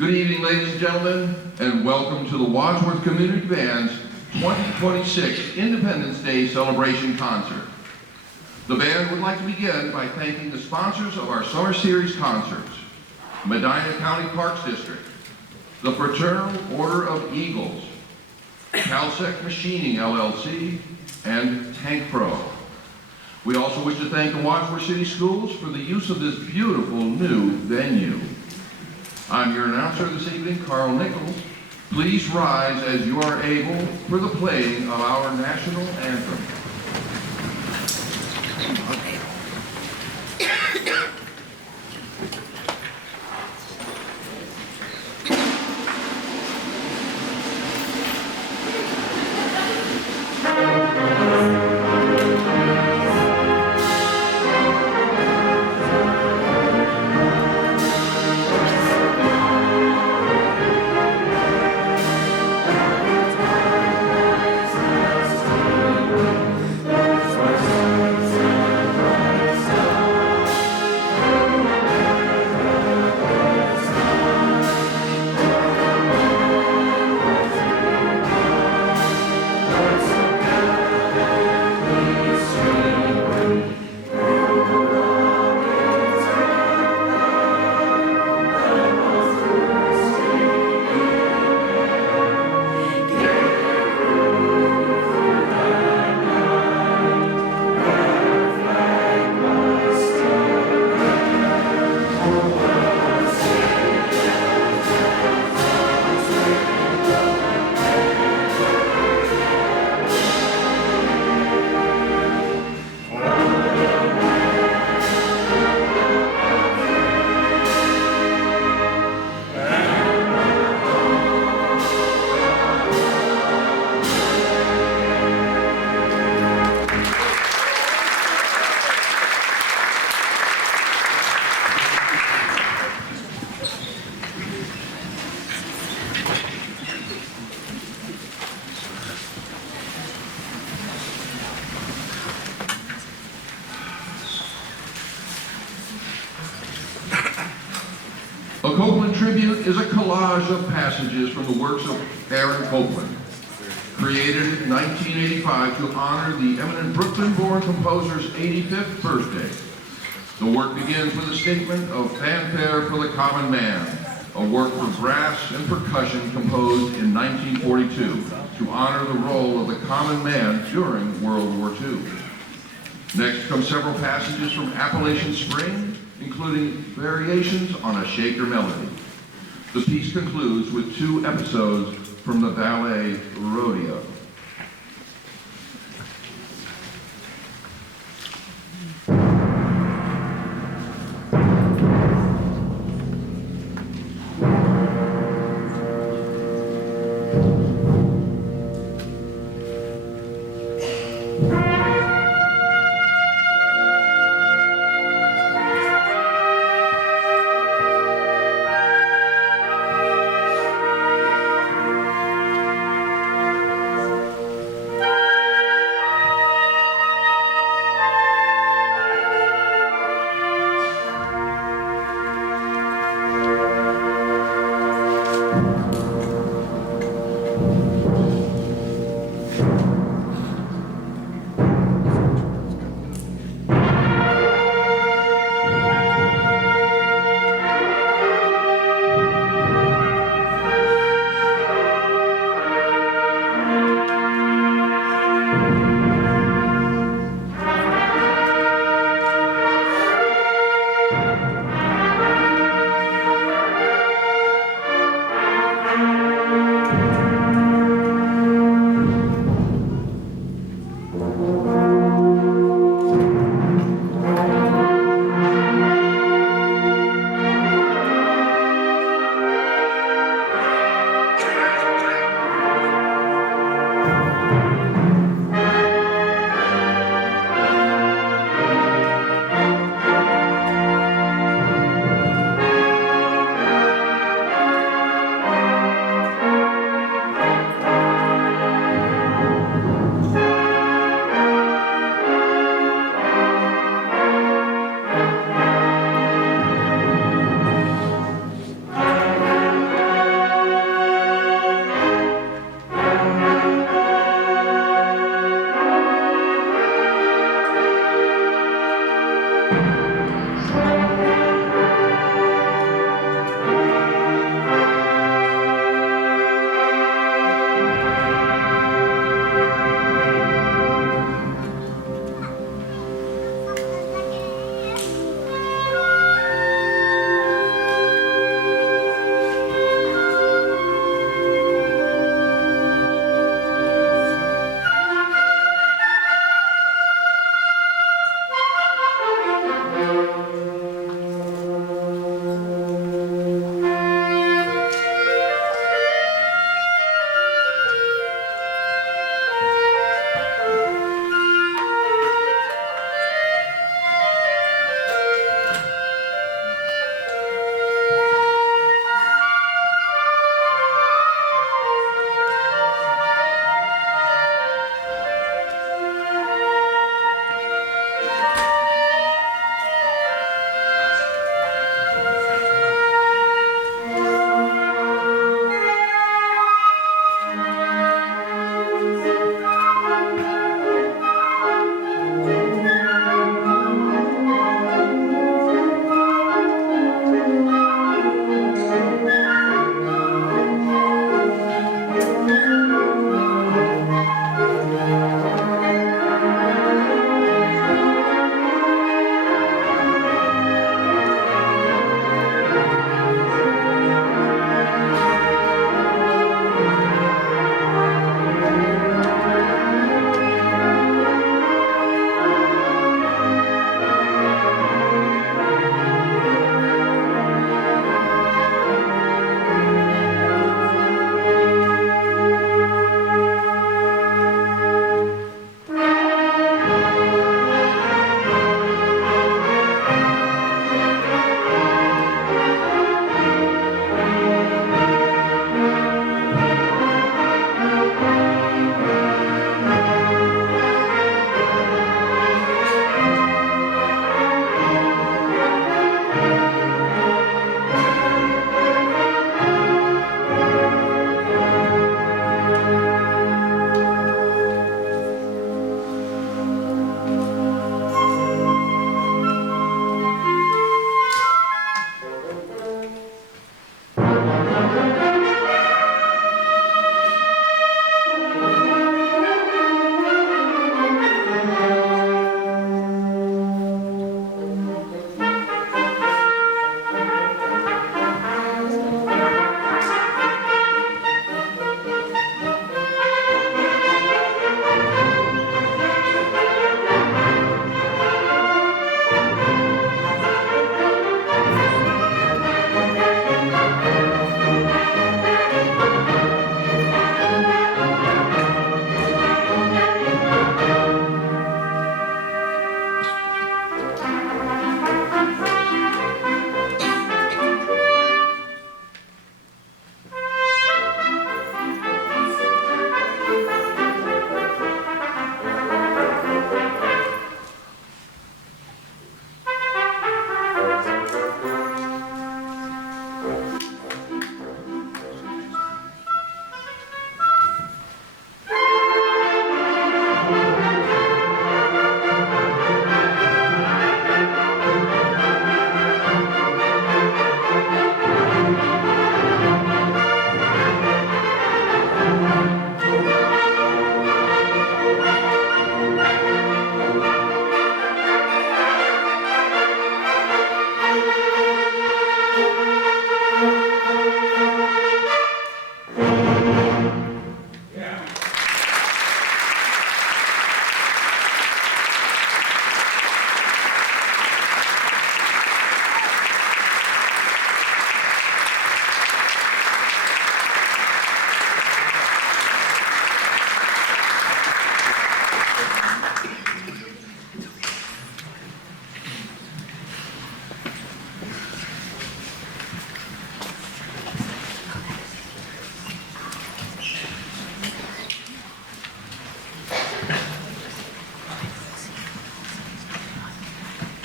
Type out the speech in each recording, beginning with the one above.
Good evening, ladies and gentlemen, and welcome to the Wadsworth Community Band's 2026 Independence Day Celebration Concert. The band would like to begin by thanking the sponsors of our Summer Series concerts, Medina County Parks District, the Fraternal Order of Eagles, Calsec Machining LLC, and Tank Pro. We also wish to thank the Wadsworth City Schools for the use of this beautiful new venue. I'm your announcer this evening, Carl Nichols. Please rise as you are able for the playing of our national anthem. A Copeland tribute is a collage of passages from the works of Aaron Copeland, created in 1985 to honor the eminent Brooklyn-born composer's 85th birthday. The work begins with a statement of fanfare for the common man, a work for brass and percussion composed in 1942 to honor the role of the common man during World War II. Next come several passages from Appalachian Spring, including variations on a Shaker melody. The piece concludes with 2 episodes from the ballet Rodeo.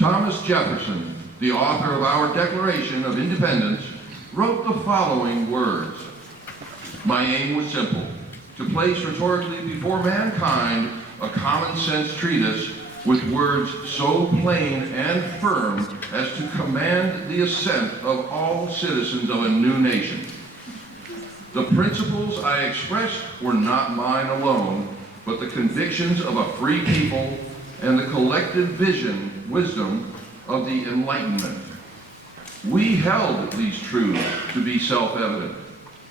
Thomas Jefferson, the author of our Declaration of Independence, wrote the following words: "My aim was simple, to place rhetorically before mankind a common sense treatise with words so plain and firm as to command the assent of all citizens of a new nation. The principles I expressed were not mine alone, but the convictions of a free people and the collective wisdom of the Enlightenment. We held these truths to be self-evident,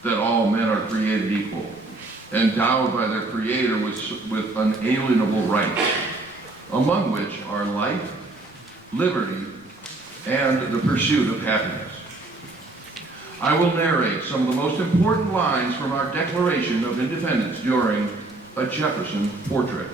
that all men are created equal, endowed by their Creator with unalienable rights, among which are life, liberty, and the pursuit of happiness." I will narrate some of the most important lines from our Declaration of Independence during a Jefferson portrait.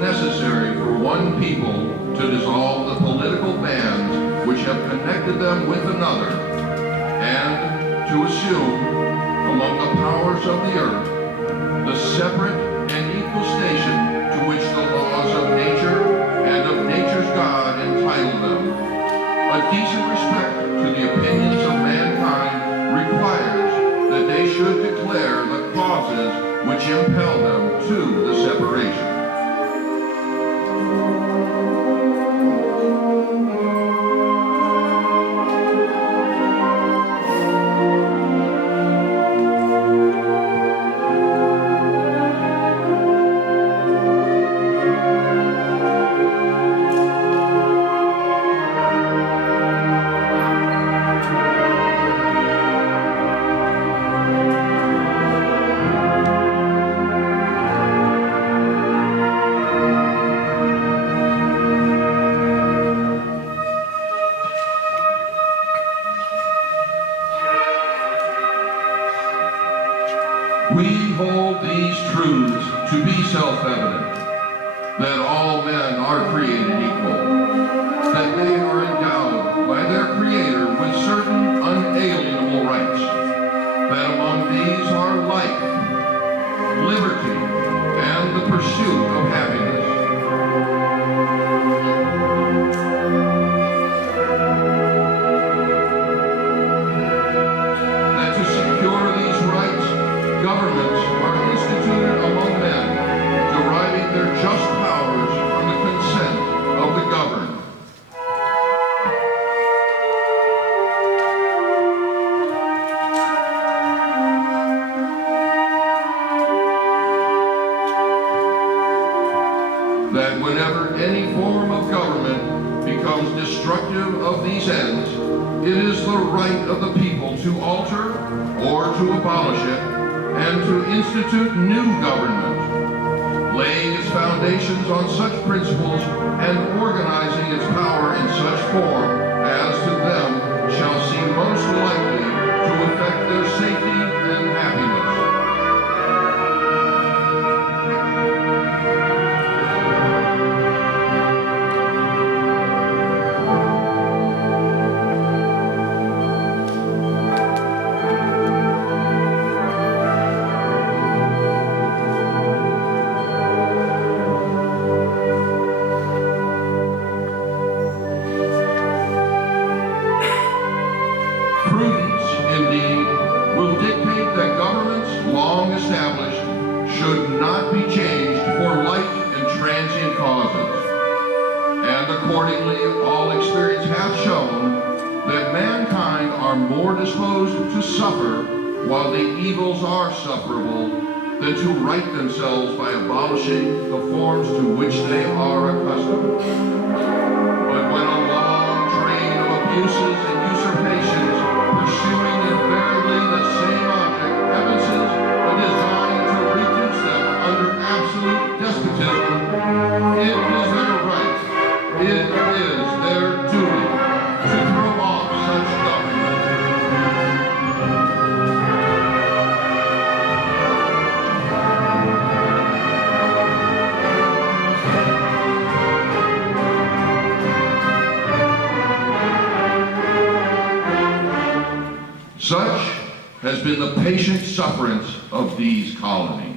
Necessary for one people to dissolve the political bands which have connected them with another, and to assume, among the powers of the earth, the separate and equal station to which the laws of nature and of nature's God entitle them. A decent respect to the opinions of mankind requires that they should declare the causes which impel them to the separation. We hold these truths to be self-evident, that all men are created equal, that they are endowed by their Creator with certain unalienable rights, that among these are life, liberty, and the pursuit of happiness. That to secure these rights, governments are instituted among men, deriving their just powers from the consent of the governed. That whenever any form of government becomes destructive of these ends, it is the right of the people to alter or to abolish it, and to institute new government, laying its foundations on such principles and organizing its power in such form as to them shall seem most likely to affect their safety and happiness. Prudence, indeed, will dictate that governments long established should not be changed for light and transient causes. And accordingly, all experience hath shown that mankind are more disposed to suffer while the evils are sufferable than to right themselves by abolishing the forms to which they are accustomed. But when a long train of abuses and usurpations pursuing under absolute despotism, it is their right, it is their duty to throw off such government. Such has been the patient sufferance of these colonies.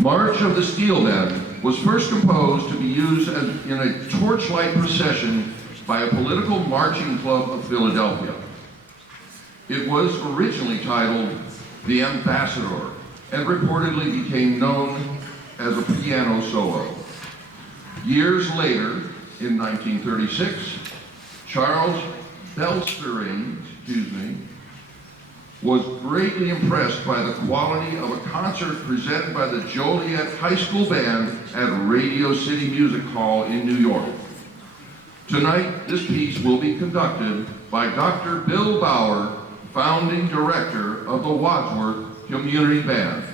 March of the Steel Band was first composed to be used in a torchlight procession by a political marching club of Philadelphia. It was originally titled The Ambassador and reportedly became known as a piano solo. Years later, in 1936, Charles Belstering, was greatly impressed by the quality of a concert presented by the Joliet High School Band at Radio City Music Hall in New York. Tonight, this piece will be conducted by Dr. Bill Bauer, founding director of the Wadsworth Community Band.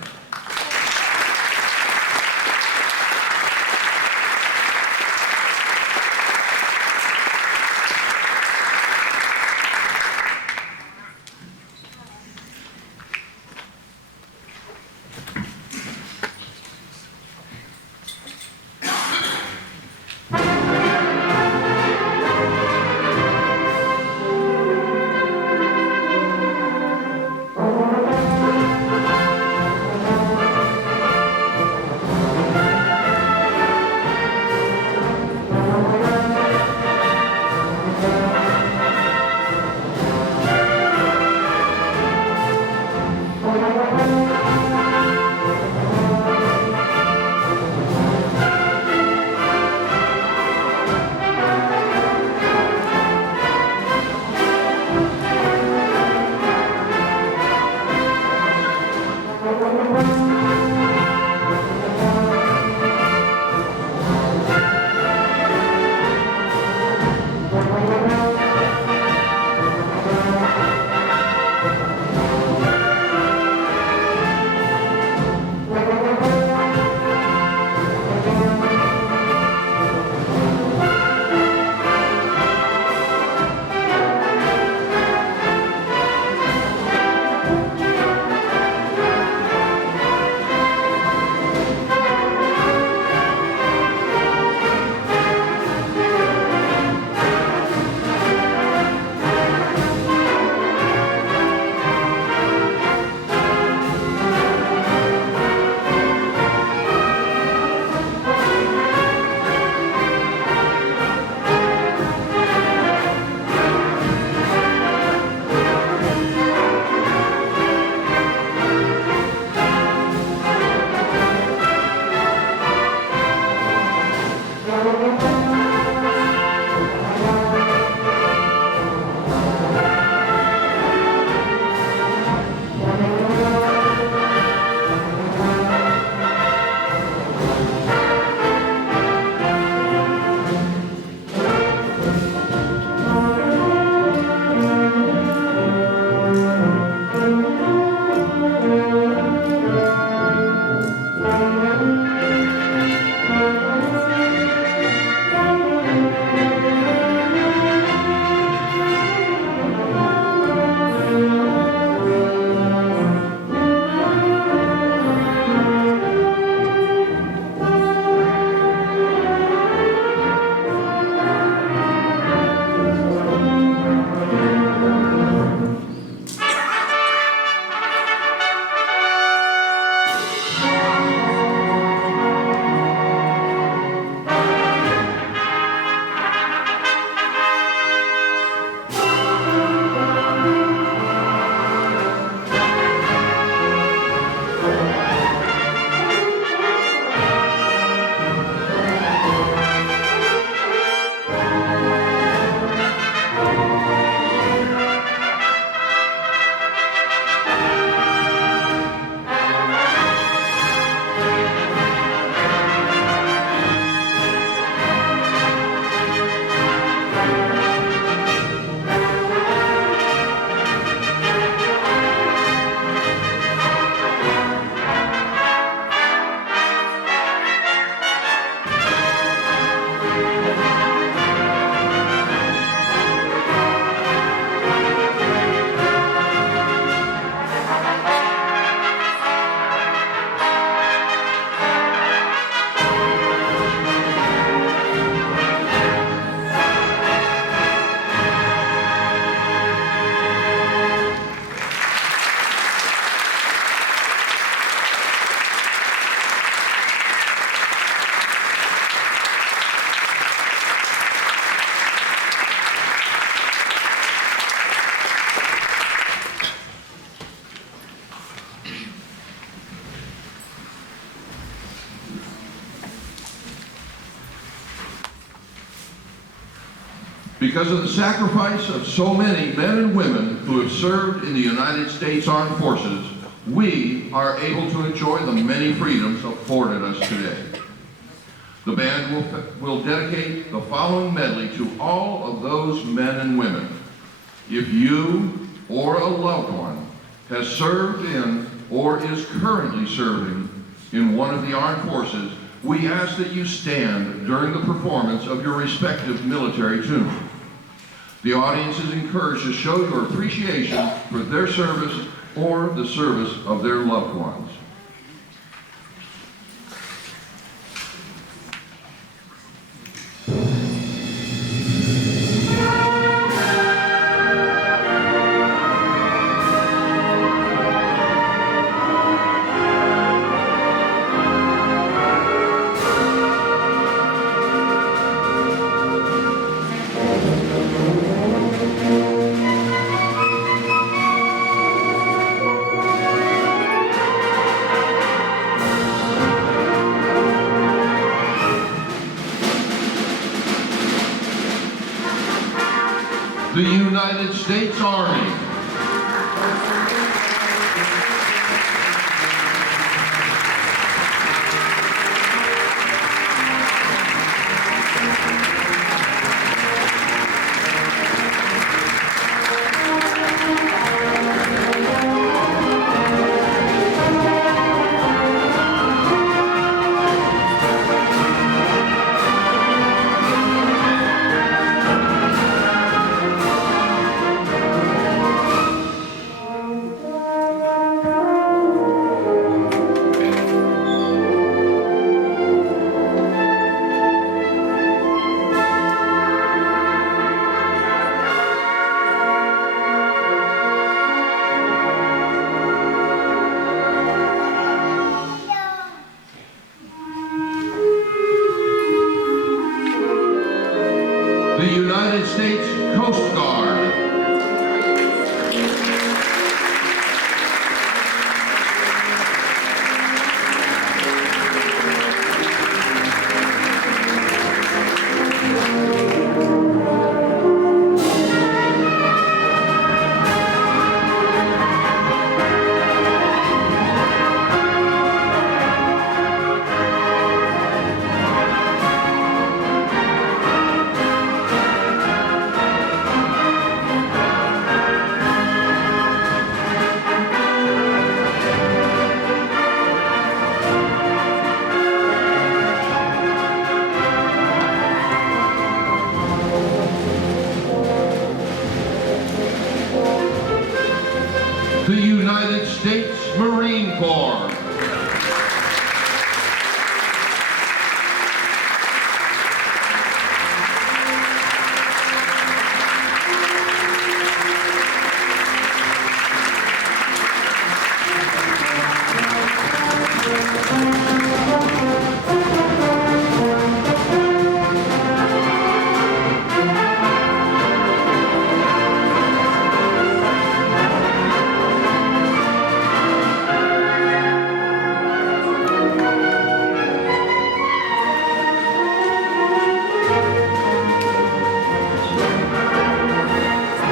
Because of the sacrifice of so many men and women who have served in the United States Armed Forces, we are able to enjoy the many freedoms afforded us today. The band will dedicate the following medley to all of those men and women. If you or a loved one has served in or is currently serving in one of the armed forces, we ask that you stand during the performance of your respective military tune. The audience is encouraged to show your appreciation for their service or the service of their loved ones. The United States Army. The United States Coast Guard. The United States Marine Corps.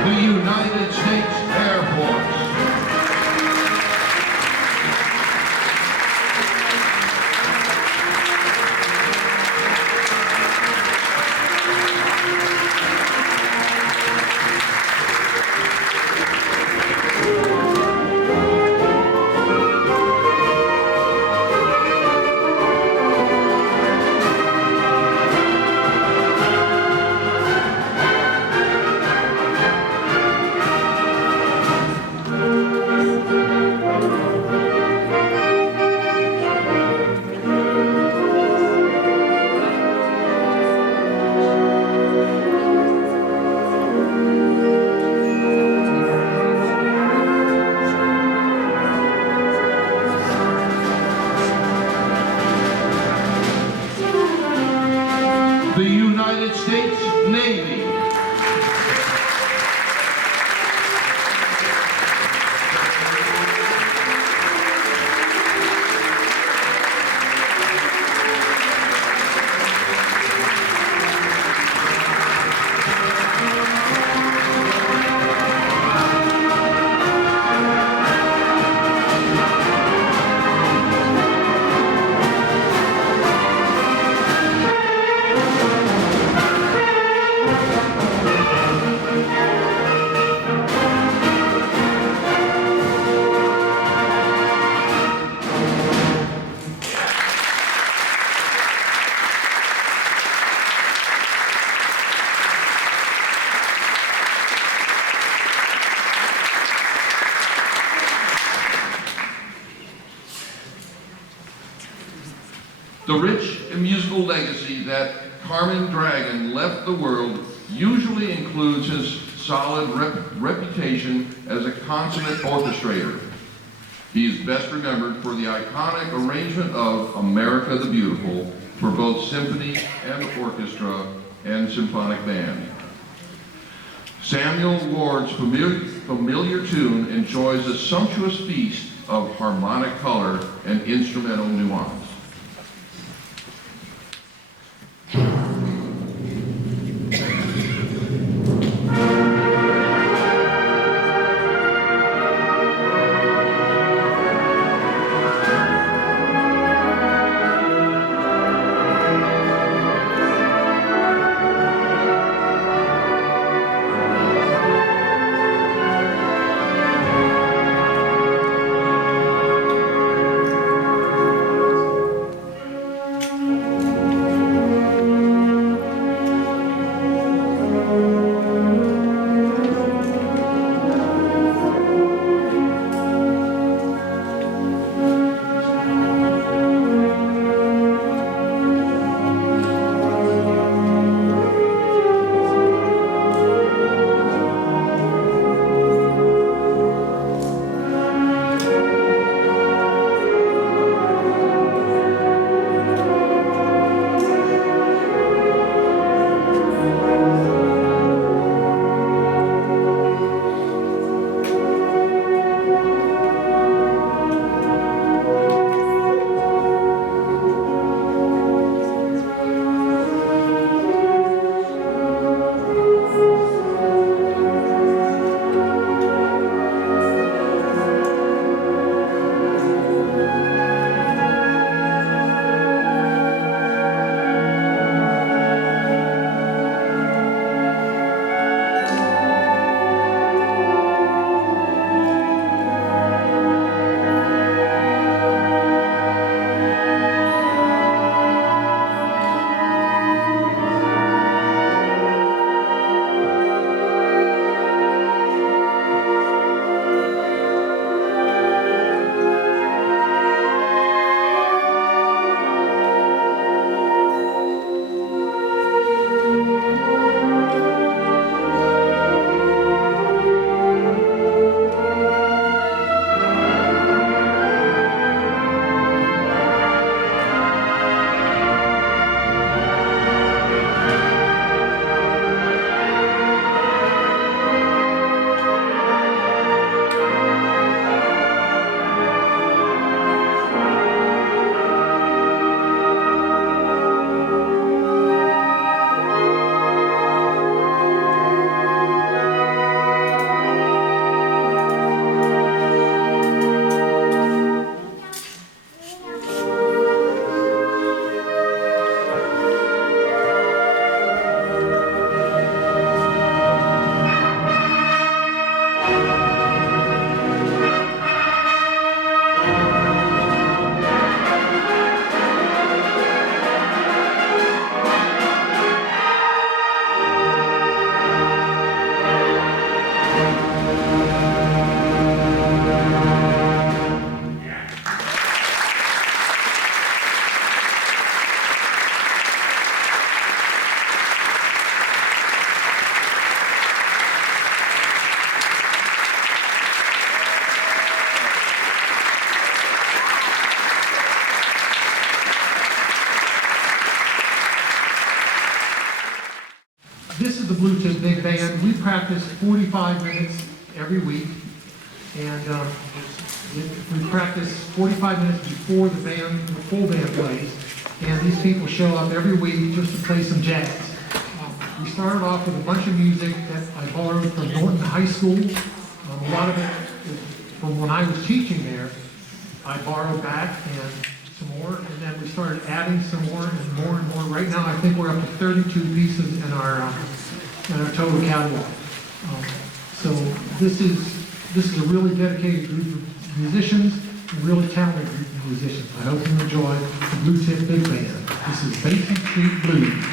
The United States Air Force. The United States Navy. The rich and musical legacy that Carmen Dragon left the world usually includes his solid reputation as a consummate orchestrator. He is best remembered for the iconic arrangement of America the Beautiful for both symphony and orchestra and symphonic band. Samuel Ward's familiar tune enjoys a sumptuous feast of harmonic color and instrumental nuance. This is the Blue Tip Big Band. We practice 45 minutes every week, and we practice 45 minutes before the full band plays, and these people show up every week just to play some jazz. We started off with a bunch of music that I borrowed from Norton High School. A lot of it is from when I was teaching there. I borrowed back and some more, and then we started adding some more and more and more. Right now, I think we're up to 32 pieces in our total catalog. So this is a really dedicated group of musicians, a really talented group of musicians. I hope you enjoy the Blue Tip Big Band. This is Basin Street Blues.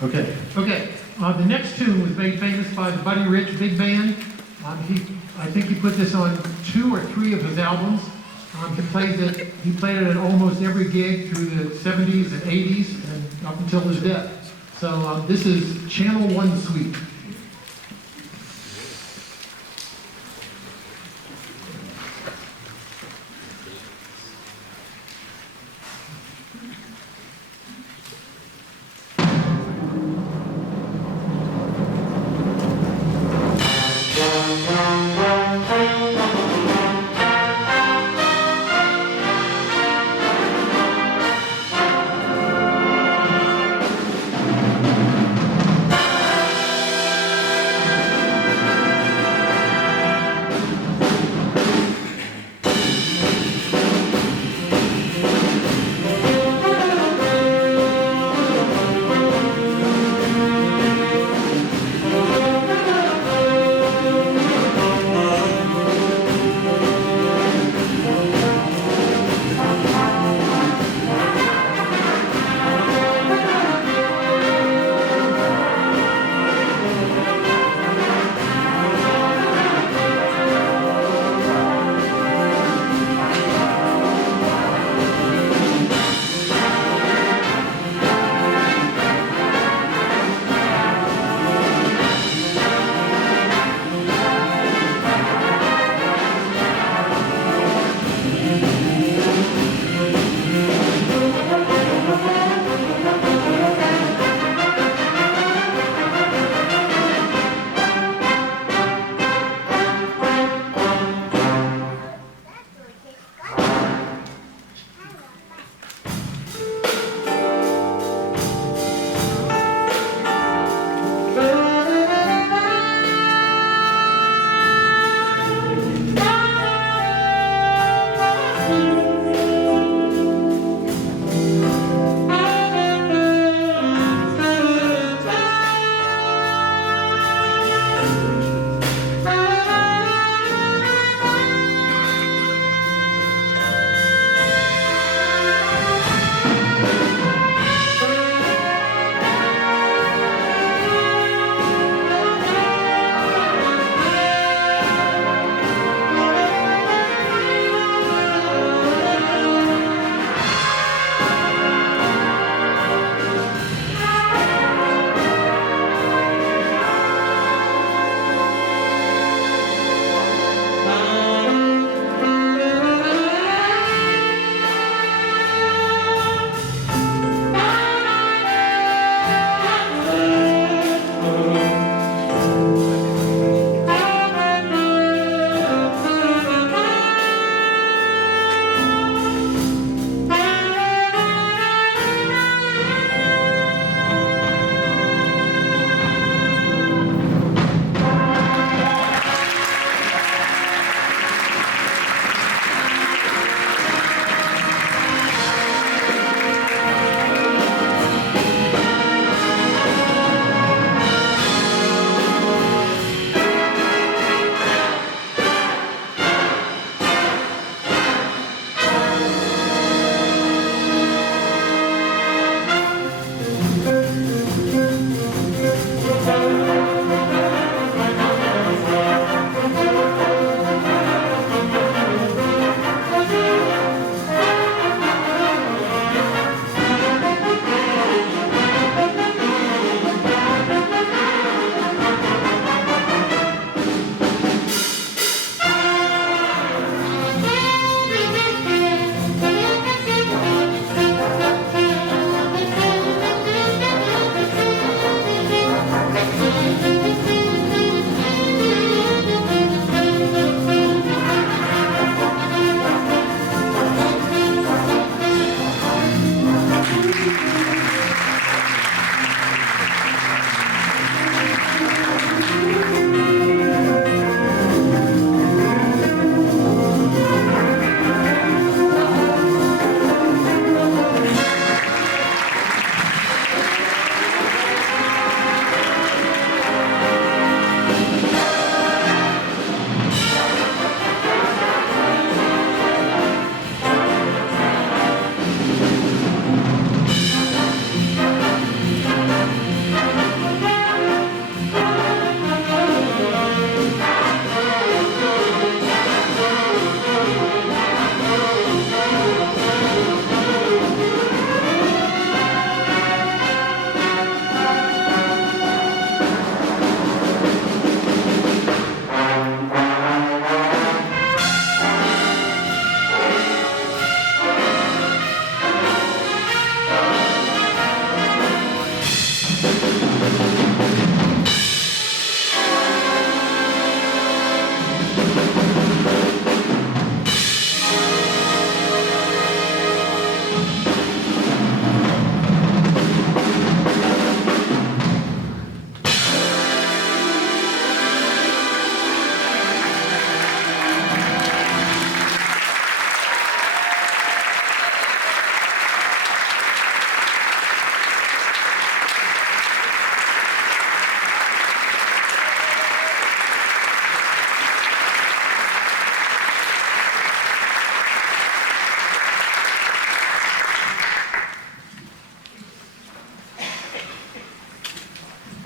Okay. The next tune was made famous by the Buddy Rich Big Band. I think he put this on 2 or 3 of his albums. He played it at almost every gig through the 70s and 80s and up until his death. So this is Channel 1 Suite.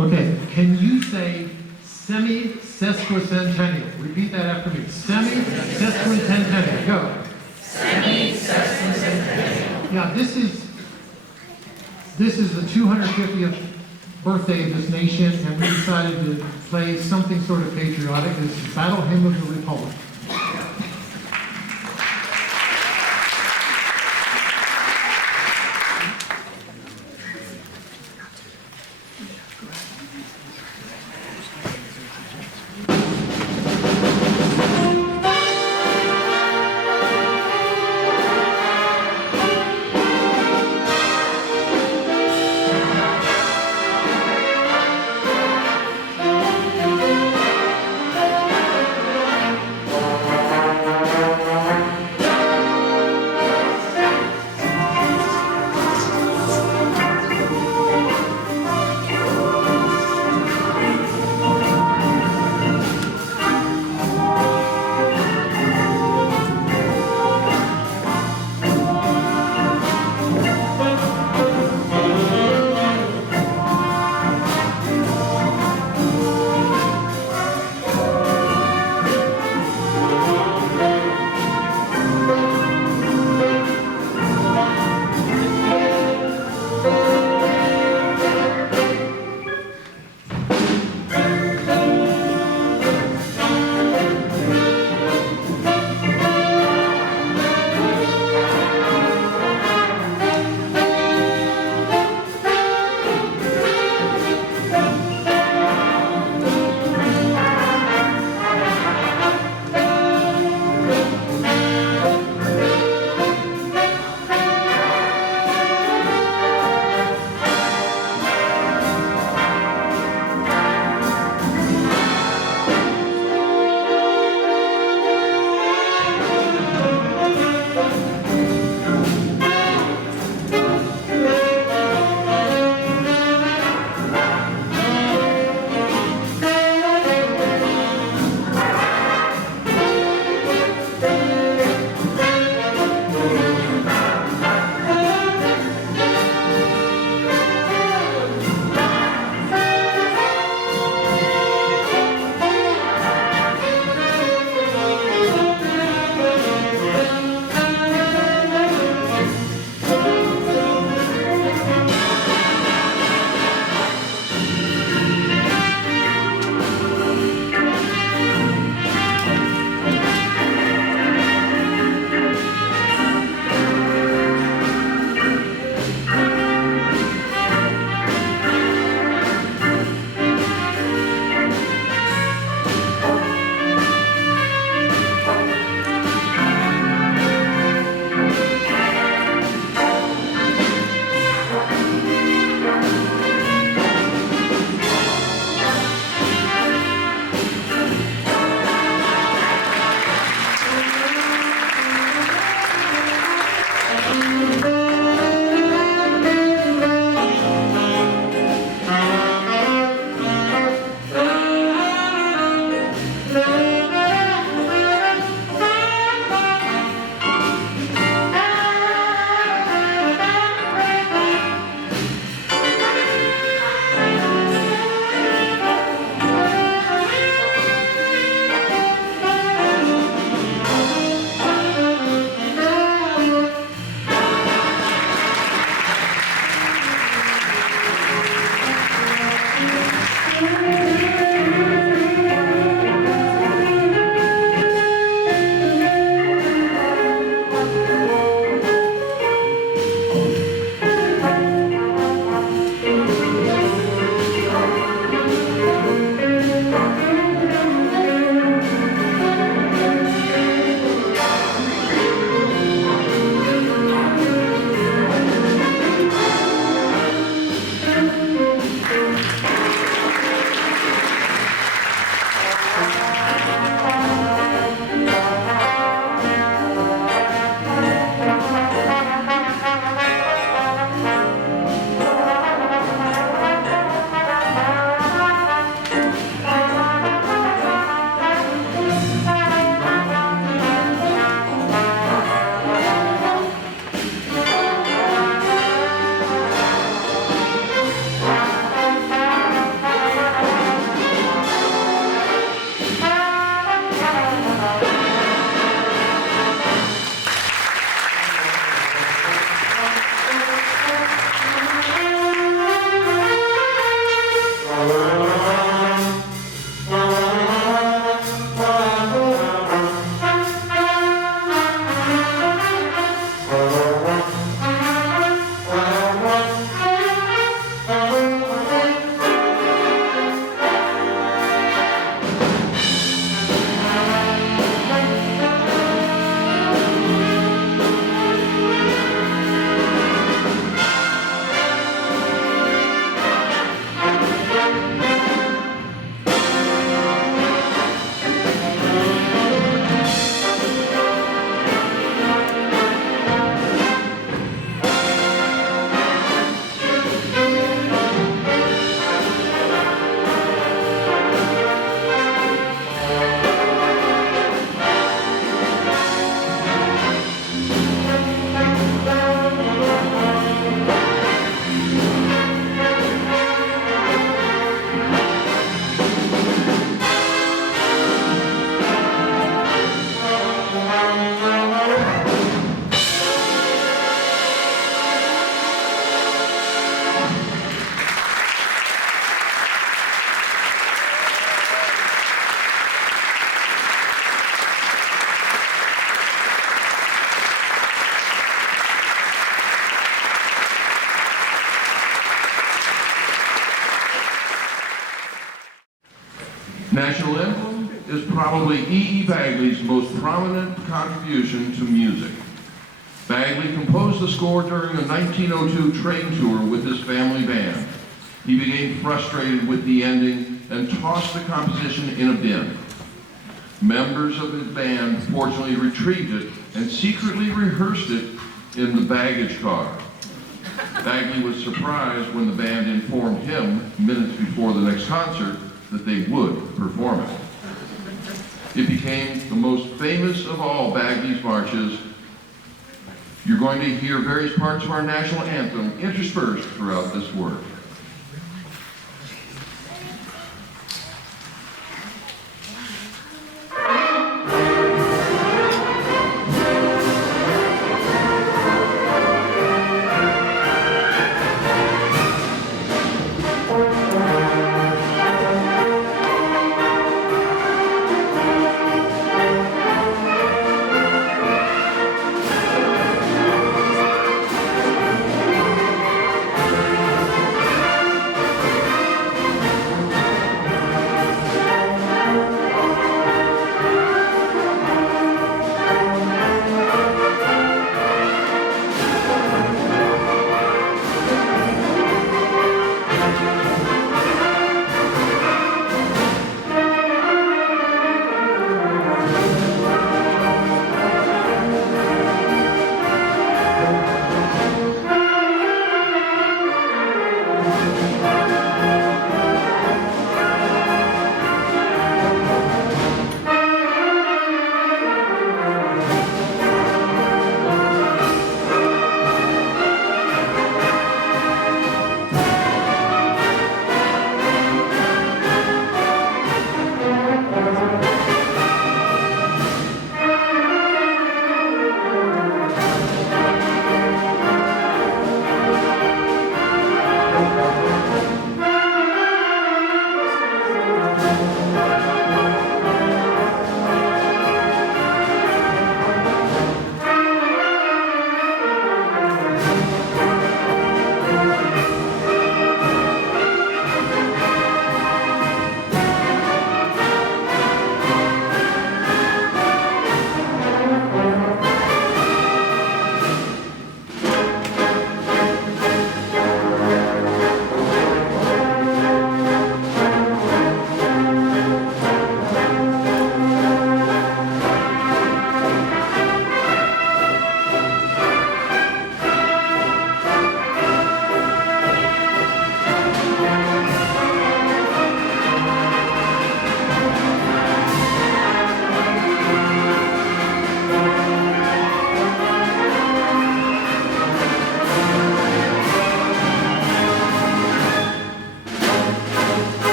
Okay, can you say semi-sesquicentennial? Repeat that after me. Semi-sesquicentennial. Go. Semi-sesquicentennial. Yeah, this is the 250th birthday of this nation, and we decided to play something sort of patriotic. This is Battle Hymn of the Republic. National anthem is probably E. E. Bagley's most prominent contribution to music. Bagley composed the score during a 1902 train tour with his family band. He became frustrated with the ending and tossed the composition in a bin. Members of his band fortunately retrieved it and secretly rehearsed it in the baggage car. Bagley was surprised when the band informed him minutes before the next concert that they would perform it. It became the most famous of all Bagley's marches. You're going to hear various parts of our national anthem interspersed throughout this work.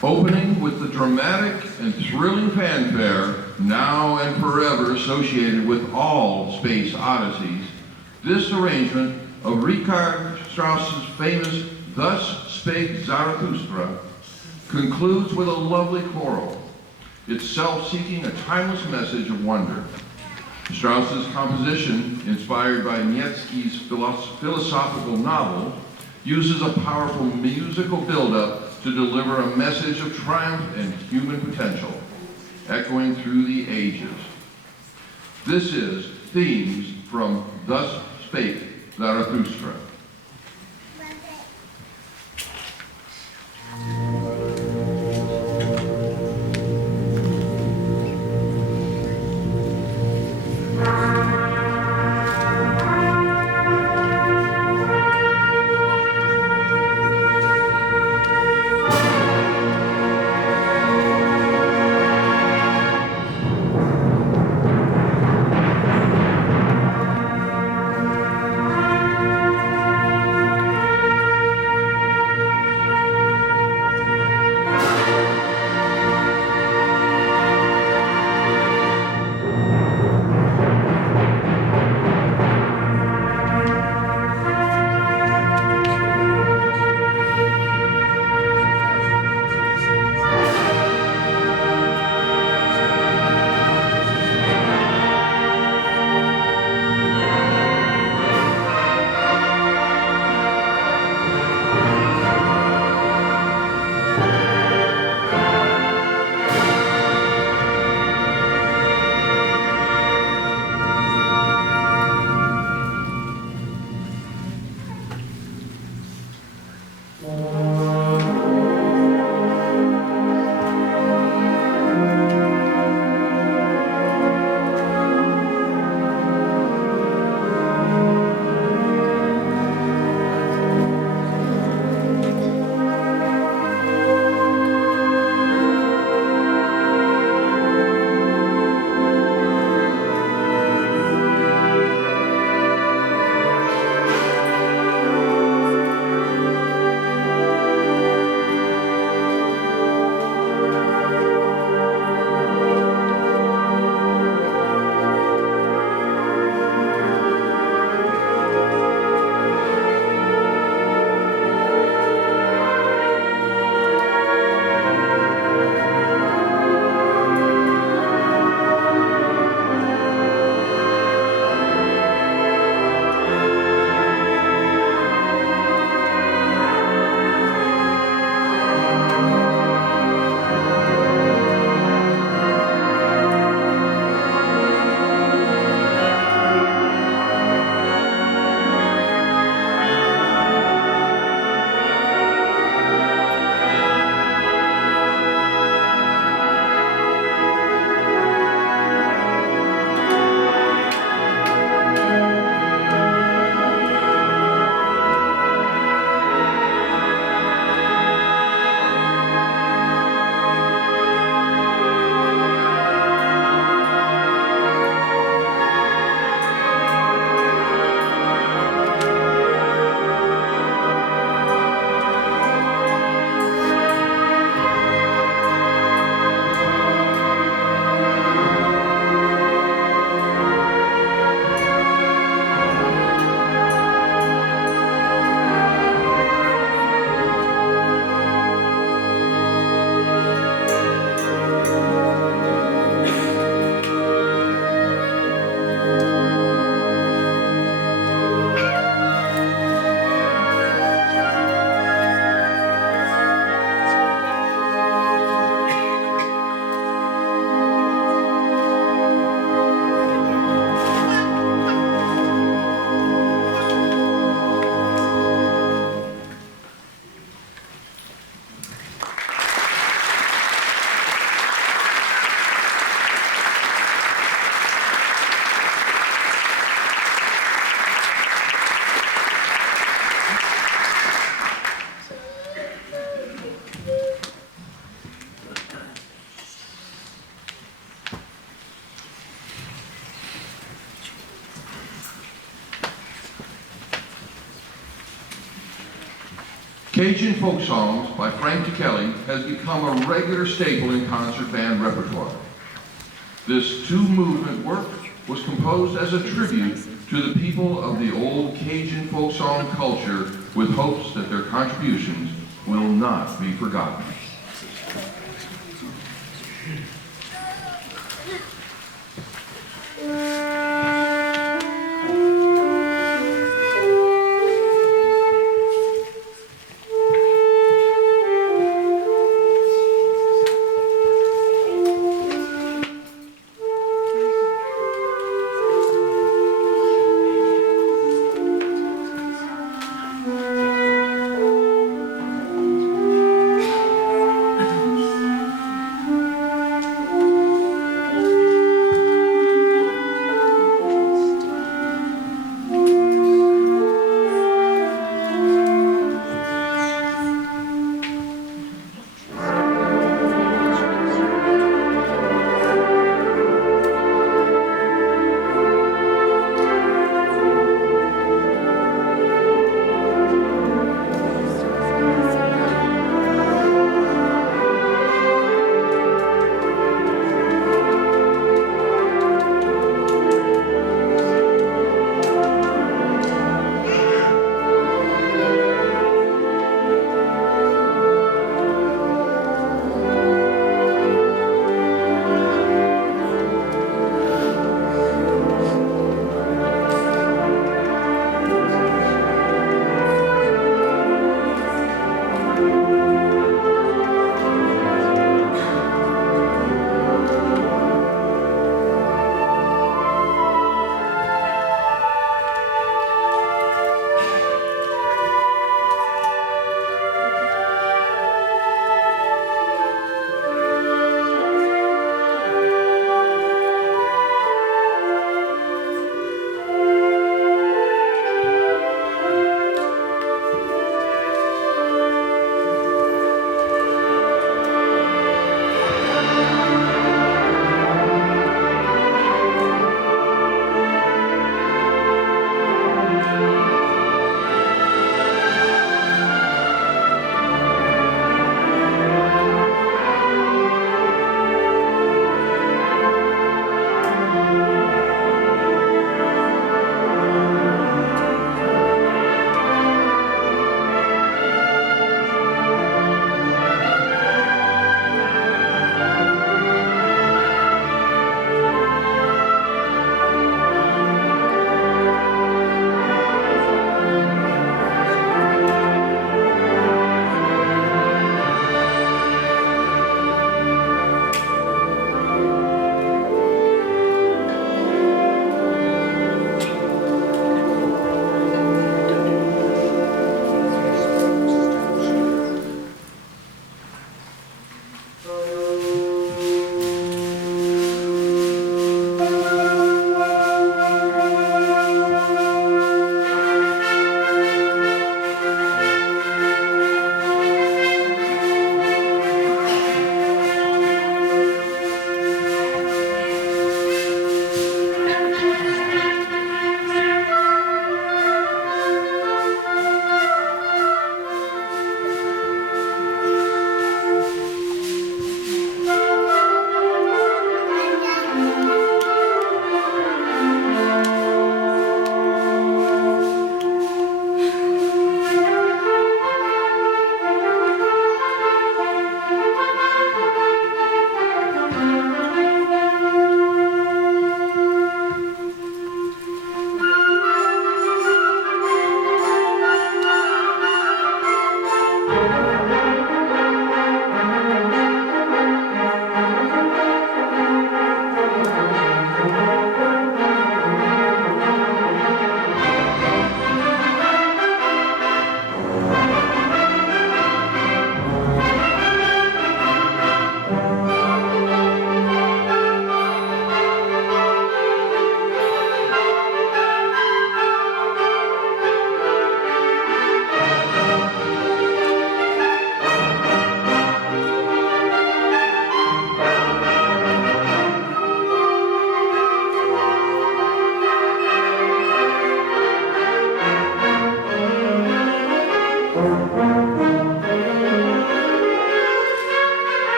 Opening with the dramatic and thrilling fanfare, now and forever associated with all space odysseys, this arrangement of Richard Strauss's famous Thus Spake Zarathustra concludes with a lovely choral, its self-seeking a timeless message of wonder. Strauss's composition, inspired by Nietzsche's philosophical novel, uses a powerful musical build-up to deliver a message of triumph and human potential, echoing through the ages. This is Themes from Thus Spake Zarathustra. Cajun folk songs by Frank DeKelly has become a regular staple in concert band repertoire. This two-movement work was composed as a tribute to the people of the old Cajun folk song culture with hopes that their contributions will not be forgotten.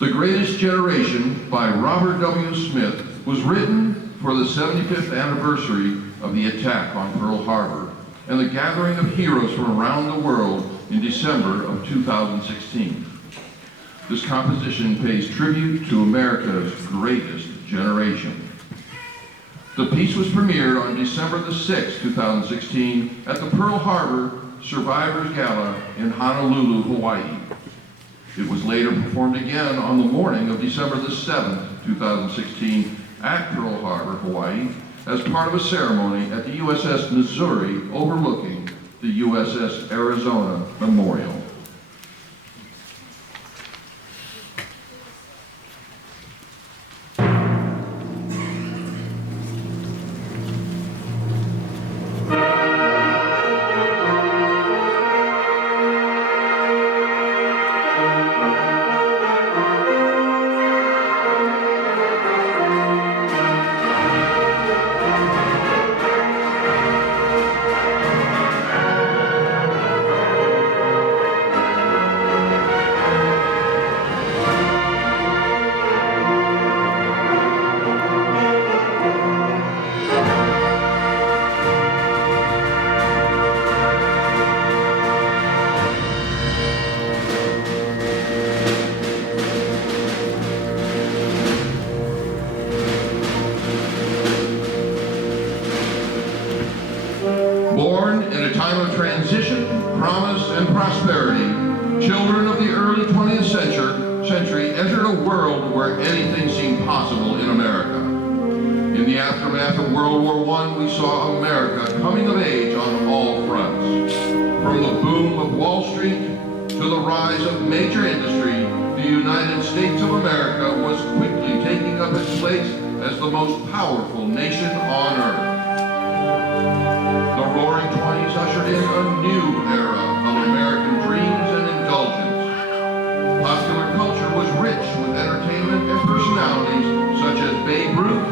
The Greatest Generation by Robert W. Smith was written for the 75th anniversary of the attack on Pearl Harbor and the gathering of heroes from around the world in December of 2016. This composition pays tribute to America's greatest generation. The piece was premiered on December the 6th, 2016 at the Pearl Harbor Survivors Gala in Honolulu, Hawaii. It was later performed again on the morning of December the 7th, 2016 at Pearl Harbor, Hawaii, as part of a ceremony at the USS Missouri overlooking the USS Arizona Memorial. Born in a time of transition, promise, and prosperity, children of the early 20th century entered a world where anything seemed possible in America. In the aftermath of World War I, we saw America coming of age on all fronts. From the boom of Wall Street to the rise of major industry, the United States of America was quickly taking up its place as the most powerful nation on earth. The Roaring '20s ushered in a new era of American dreams and indulgence. Popular culture was rich with entertainment and personalities such as Babe Ruth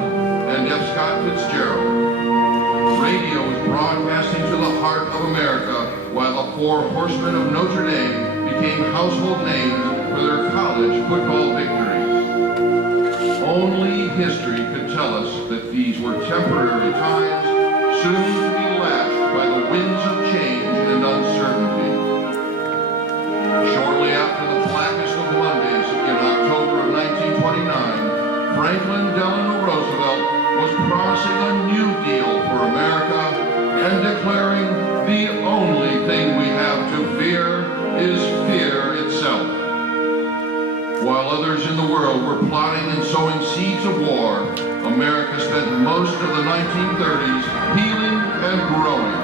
and F. Scott Fitzgerald. Radio was broadcasting to the heart of America, while the Four Horsemen of Notre Dame became household names for their college football victories. Only history could tell us that these were temporary times, soon to be lashed by the winds of change and uncertainty. Shortly after the blackest of Mondays in October of 1929, Franklin Delano Roosevelt was promising a new deal for America and declaring, "The only thing we have to fear is fear itself." While others in the world were plotting and sowing seeds of war, America spent most of the 1930s healing and growing.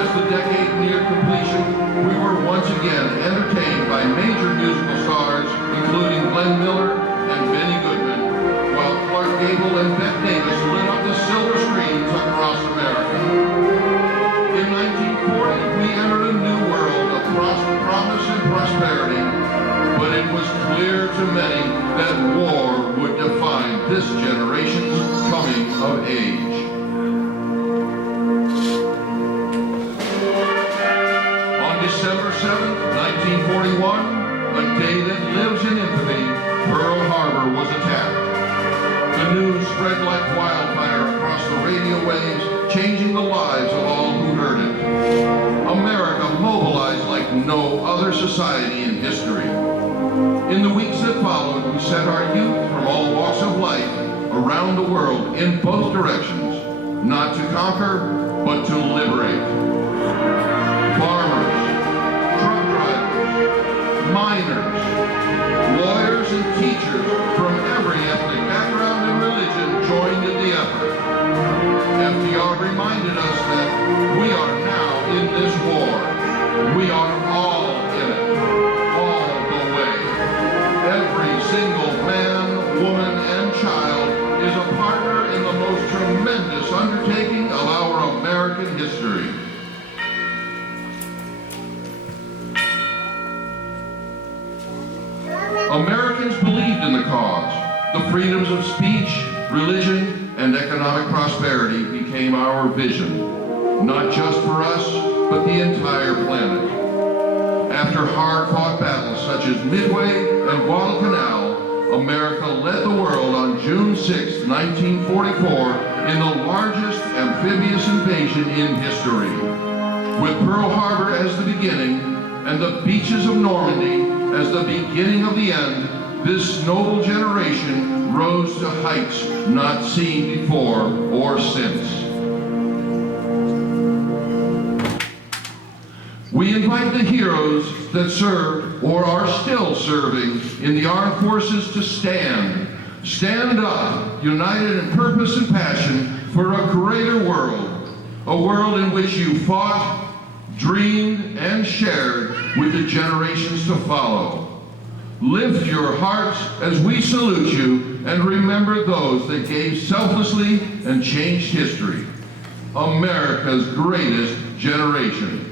As the decade neared completion, we were once again entertained by major musical stars, including Glenn Miller, that war would define this generation's coming of age. On December 7th, 1941, a day that lives in infamy, Pearl Harbor was attacked. The news spread like wildfire across the radio waves, changing the lives of all who heard it. America mobilized like no other society in history. In the weeks that followed, we sent our youth from all walks of life around the world in both directions, not to conquer, but to liberate. Farmers, truck drivers, miners, lawyers and teachers from every ethnic background and religion joined in the effort. FDR reminded us that we are now in this war. We are all in it, all the way. Every single man, woman, and child is a partner in the most tremendous undertaking of our American history. Americans believed in the cause. The freedoms of speech, religion, and economic prosperity became our vision, not just for us, but the entire planet. After hard-fought battles such as Midway and Guadalcanal, America led the world on June 6, 1944, in the largest amphibious invasion in history. With Pearl Harbor as the beginning and the beaches of Normandy as the beginning of the end, this noble generation rose to heights not seen before or since. We invite the heroes that served or are still serving in the armed forces to stand. Stand up, united in purpose and passion for a greater world, a world in which you fought, dreamed, and shared with the generations to follow. Lift your hearts as we salute you and remember those that gave selflessly and changed history. America's greatest generation.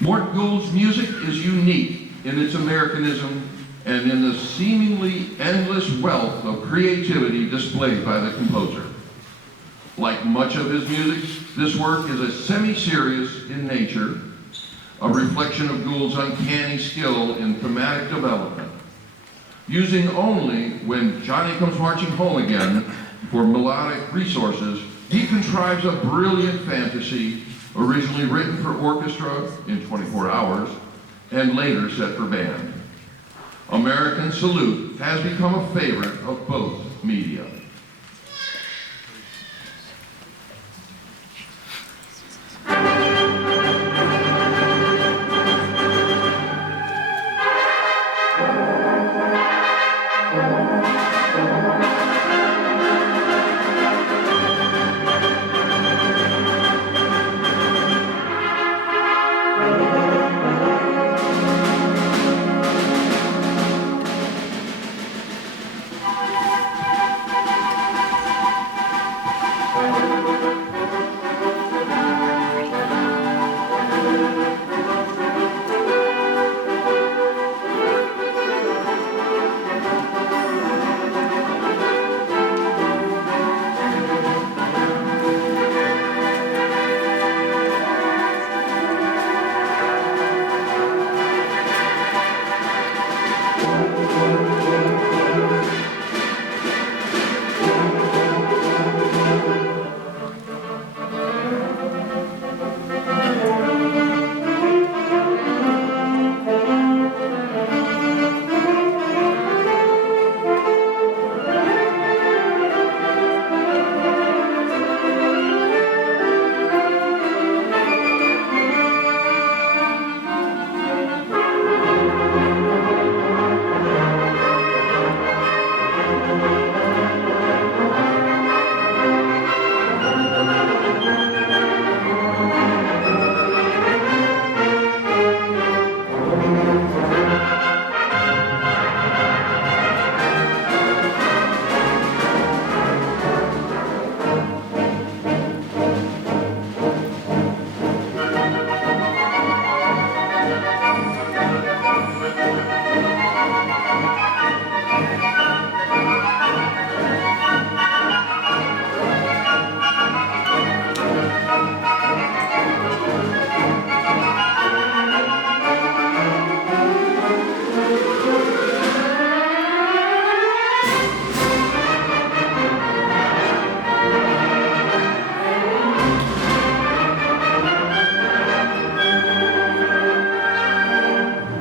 Mort Gould's music is unique in its Americanism and in the seemingly endless wealth of creativity displayed by the composer. Like much of his music, this work is a semi-serious in nature, a reflection of Gould's uncanny skill in thematic development. Using only When Johnny Comes Marching Home Again for melodic resources, he contrives a brilliant fantasy originally written for orchestra in 24 hours and later set for band. American Salute has become a favorite of both media.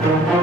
Thank you.